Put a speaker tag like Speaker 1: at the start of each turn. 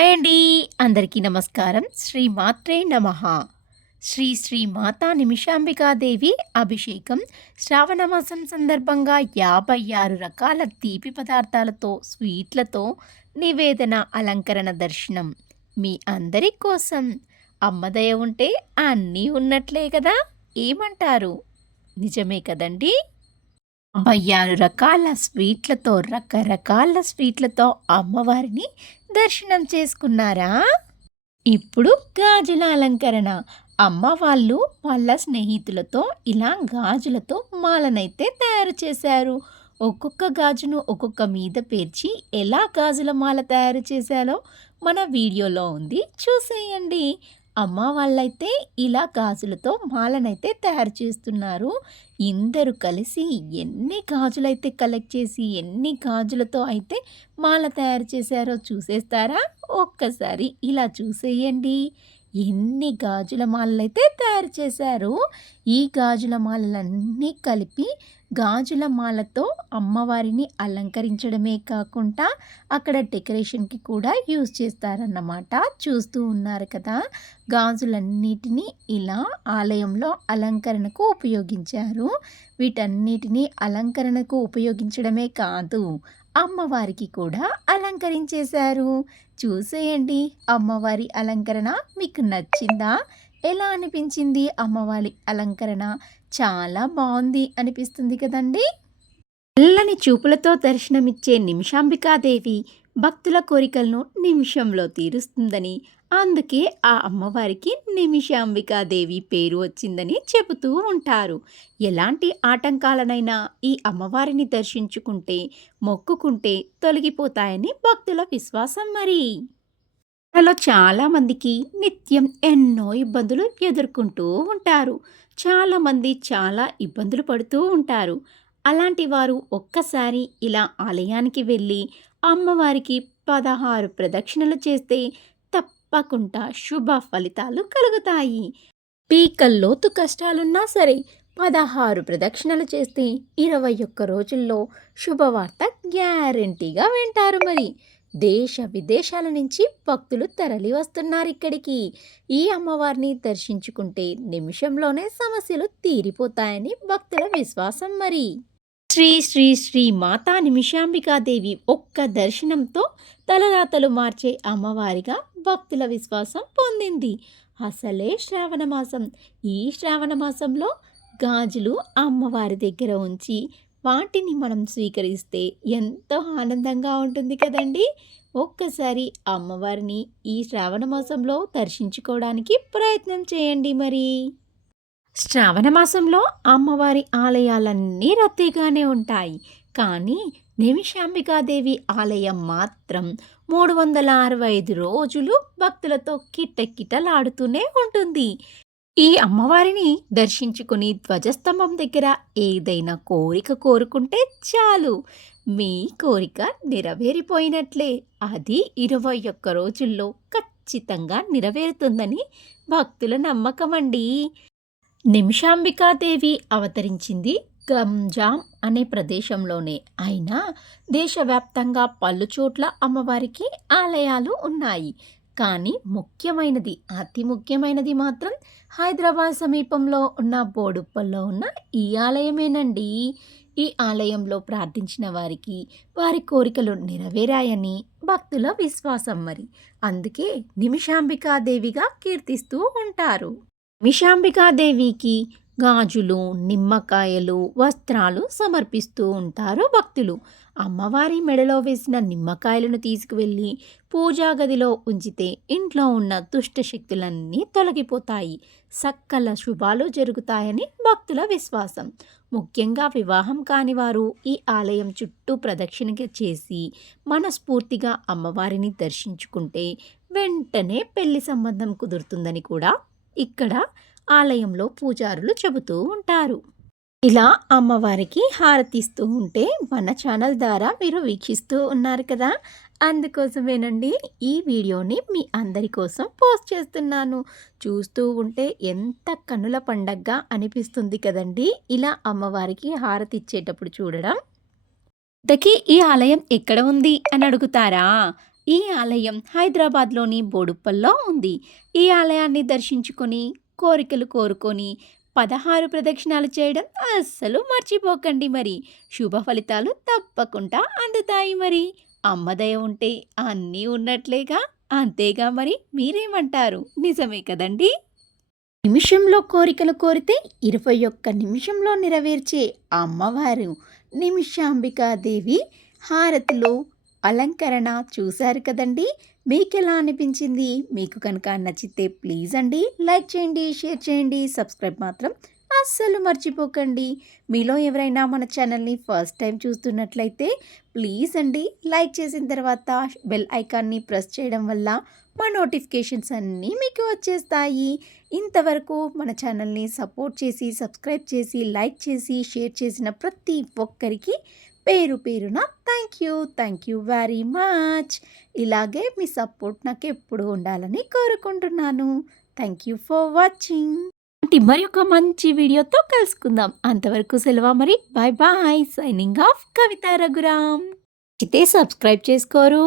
Speaker 1: Hi అండి. అందరికీ నమస్కారం. శ్రీ మాత్రే నమ. శ్రీ శ్రీ మాతా నిమిషాంబికాదేవి అభిషేకం. శ్రావణ మాసం సందర్భంగా యాభై ఆరు రకాల తీపి పదార్థాలతో స్వీట్లతో నివేదన అలంకరణ దర్శనం మీ అందరి కోసం. అమ్మదయ ఉంటే అన్నీ ఉన్నట్లే కదా? ఏమంటారు? నిజమే కదండి? యాభై ఆరు రకాల స్వీట్లతో రకరకాల స్వీట్లతో అమ్మవారిని దర్శనం చేసుకున్నారా? ఇప్పుడు గాజుల అలంకరణ. అమ్మ వాళ్ళు వాళ్ళ స్నేహితులతో ఇలా గాజులతో మాలనైతే తయారు చేశారు. ఒక్కొక్క గాజును ఒక్కొక్క మీద పేర్చి ఎలా గాజుల మాల తయారు చేశారో మన వీడియోలో ఉంది. చూసేయండి. అమ్మ వాళ్ళైతే ఇలా గాజులతో మాలనైతే తయారు చేస్తున్నారు. ఇందరు కలిసి ఎన్ని గాజులైతే కలెక్ట్ చేసి ఎన్ని గాజులతో అయితే మాల తయారు చేశారో చూసేస్తారా? ఒక్కసారి ఇలా చూసేయండి. ఎన్ని గాజుల మాలలైతే తయారు చేశారు? ఈ గాజుల మాలలన్నీ కలిపి గాజుల మాలతో అమ్మవారిని అలంకరించడమే కాకుండా అక్కడ డెకరేషన్కి కూడా యూజ్ చేస్తారన్నమాట. చూస్తూ ఉన్నారు కదా! గాజులన్నిటినీ ఇలా ఆలయంలో అలంకరణకు ఉపయోగించారు. వీటన్నిటినీ అలంకరణకు ఉపయోగించడమే కాదు అమ్మవారికి కూడా అలంకరించేశారు. చూసేయండి అమ్మవారి అలంకరణ మీకు నచ్చిందా? ఎలా అనిపించింది అమ్మవారి అలంకరణ? చాలా బాగుంది అనిపిస్తుంది కదండి. తెల్లని చూపులతో దర్శనమిచ్చే నిమిషాంబికాదేవి భక్తుల కోరికలను నిమిషంలో తీరుస్తుందని అందుకే ఆ అమ్మవారికి నిమిషాంబికాదేవి పేరు వచ్చిందని చెబుతూ ఉంటారు. ఎలాంటి ఆటంకాలనైనా ఈ అమ్మవారిని దర్శించుకుంటే మొక్కుకుంటే తొలగిపోతాయని భక్తుల విశ్వాసం మరి. అలా చాలామందికి నిత్యం ఎన్నో ఇబ్బందులు ఎదుర్కొంటూ ఉంటారు. చాలామంది చాలా ఇబ్బందులు పడుతూ ఉంటారు. అలాంటి వారు ఒక్కసారి ఇలా ఆలయానికి వెళ్ళి అమ్మవారికి పదహారు ప్రదక్షిణలు చేస్తే తప్పకుండా శుభ ఫలితాలు కలుగుతాయి. పీకల్లోతు కష్టాలున్నా సరే పదహారు ప్రదక్షిణలు చేస్తే ఇరవై ఒక్క రోజుల్లో శుభవార్త గ్యారంటీగా వింటారు మరి. దేశ విదేశాల నుంచి భక్తులు తరలి వస్తున్నారు ఇక్కడికి. ఈ అమ్మవారిని దర్శించుకుంటే నిమిషంలోనే సమస్యలు తీరిపోతాయని భక్తుల విశ్వాసం మరి. శ్రీ శ్రీ శ్రీ మాతా నిమిషాంబికాదేవి ఒక్క దర్శనంతో తలరాతలు మార్చే అమ్మవారిగా భక్తుల విశ్వాసం పొందింది. అసలే శ్రావణ మాసం. ఈ శ్రావణ మాసంలో గాజులు అమ్మవారి దగ్గర ఉంచి వాటిని మనం స్వీకరిస్తే ఎంతో ఆనందంగా ఉంటుంది కదండి. ఒక్కసారి అమ్మవారిని ఈ శ్రావణ మాసంలో దర్శించుకోవడానికి ప్రయత్నం చేయండి మరి. శ్రావణ మాసంలో అమ్మవారి ఆలయాలన్నీ రద్దీగానే ఉంటాయి. కానీ నిమిషాంబికాదేవి ఆలయం మాత్రం మూడు వందల అరవై ఐదు రోజులు భక్తులతో కిటకిటలాడుతూనే ఉంటుంది. ఈ అమ్మవారిని దర్శించుకుని ధ్వజస్తంభం దగ్గర ఏదైనా కోరిక కోరుకుంటే చాలు. మీ కోరిక నెరవేరిపోయినట్లే. అది ఇరవై ఒక్క రోజుల్లో ఖచ్చితంగా నెరవేరుతుందని భక్తుల నమ్మకం అండి. నిమిషాంబికాదేవి అవతరించింది గంజాం అనే ప్రదేశంలోనే. అయినా దేశవ్యాప్తంగా పలు చోట్ల అమ్మవారికి ఆలయాలు ఉన్నాయి. కానీ ముఖ్యమైనది అతి ముఖ్యమైనది మాత్రం హైదరాబాద్ సమీపంలో ఉన్న బోడుప్పల్లో ఉన్న ఈ ఆలయమేనండి. ఈ ఆలయంలో ప్రార్థించిన వారికి వారి కోరికలు నెరవేరాయని భక్తుల విశ్వాసం మరి. అందుకే నిమిషాంబికాదేవిగా కీర్తిస్తూ ఉంటారు. నిమిషాంబికాదేవికి గాజులు నిమ్మకాయలు వస్త్రాలు సమర్పిస్తూ ఉంటారు భక్తులు. అమ్మవారి మెడలో వేసిన నిమ్మకాయలను తీసుకువెళ్ళి పూజా గదిలో ఉంచితే ఇంట్లో ఉన్న దుష్ట శక్తులన్నీ తొలగిపోతాయి. సక్కల శుభాలు జరుగుతాయని భక్తుల విశ్వాసం. ముఖ్యంగా వివాహం కాని వారు ఈ ఆలయం చుట్టూ ప్రదక్షిణ చేసి మనస్ఫూర్తిగా అమ్మవారిని దర్శించుకుంటే వెంటనే పెళ్ళి సంబంధం కుదురుతుందని కూడా ఇక్కడ ఆలయంలో పూజారులు చెబుతూ ఉంటారు. ఇలా అమ్మవారికి హారతిస్తూ ఉంటే మన ఛానల్ ద్వారా మీరు వీక్షిస్తూ ఉన్నారు కదా. అందుకోసమేనండి ఈ వీడియోని మీ అందరి కోసం పోస్ట్ చేస్తున్నాను. చూస్తూ ఉంటే ఎంత కన్నుల పండగగా అనిపిస్తుంది కదండి. ఇలా అమ్మవారికి హారతి ఇచ్చేటప్పుడు చూడడం. ఇంతకీ ఈ ఆలయం ఎక్కడ ఉంది అని అడుగుతారా? ఈ ఆలయం హైదరాబాద్లోని బోడుప్పల్లో ఉంది. ఈ ఆలయాన్ని దర్శించుకొని కోరికలు కోరుకొని పదహారు ప్రదక్షిణాలు చేయడం అస్సలు మర్చిపోకండి మరి. శుభ ఫలితాలు తప్పకుండా అందుతాయి మరి. అమ్మదయ ఉంటే అన్నీ ఉన్నట్లేగా? అంతేగా మరి? మీరేమంటారు? నిజమే కదండి? నిమిషంలో కోరికలు కోరితే ఇరవై ఒక్క నిమిషంలో నెరవేర్చే అమ్మవారు నిమిషాంబికాదేవి హారతిలో అలంకరణ చూశారు కదండి? మీకు ఎలా అనిపించింది? మీకు కనుక నచ్చితే ప్లీజ్ అండి లైక్ చేయండి షేర్ చేయండి సబ్స్క్రైబ్ మాత్రం అస్సలు మర్చిపోకండి. మీలో ఎవరైనా మన ఛానల్ని ఫస్ట్ టైం చూస్తున్నట్లయితే ప్లీజ్ అండి లైక్ చేసిన తర్వాత బెల్ ఐకాన్ని ప్రెస్ చేయడం వల్ల మా నోటిఫికేషన్స్ అన్నీ మీకు వచ్చేస్తాయి. ఇంతవరకు మన ఛానల్ని సపోర్ట్ చేసి సబ్స్క్రైబ్ చేసి లైక్ చేసి షేర్ చేసిన ప్రతి ఒక్కరికి పేరు పేరున thank you thank you very much. ఇలాగే మీ సపోర్ట్ నాకు ఎప్పుడు ఉండాలని కోరుకుంటున్నాను. Thank you for watching. మరి ఒక మంచి వీడియోతో కలుసుకుందాం. అంతవరకు సెలవు మరి bye bye. Signing off Kavitha Raghuram. అయితే సబ్స్క్రైబ్ చేసుకోరు.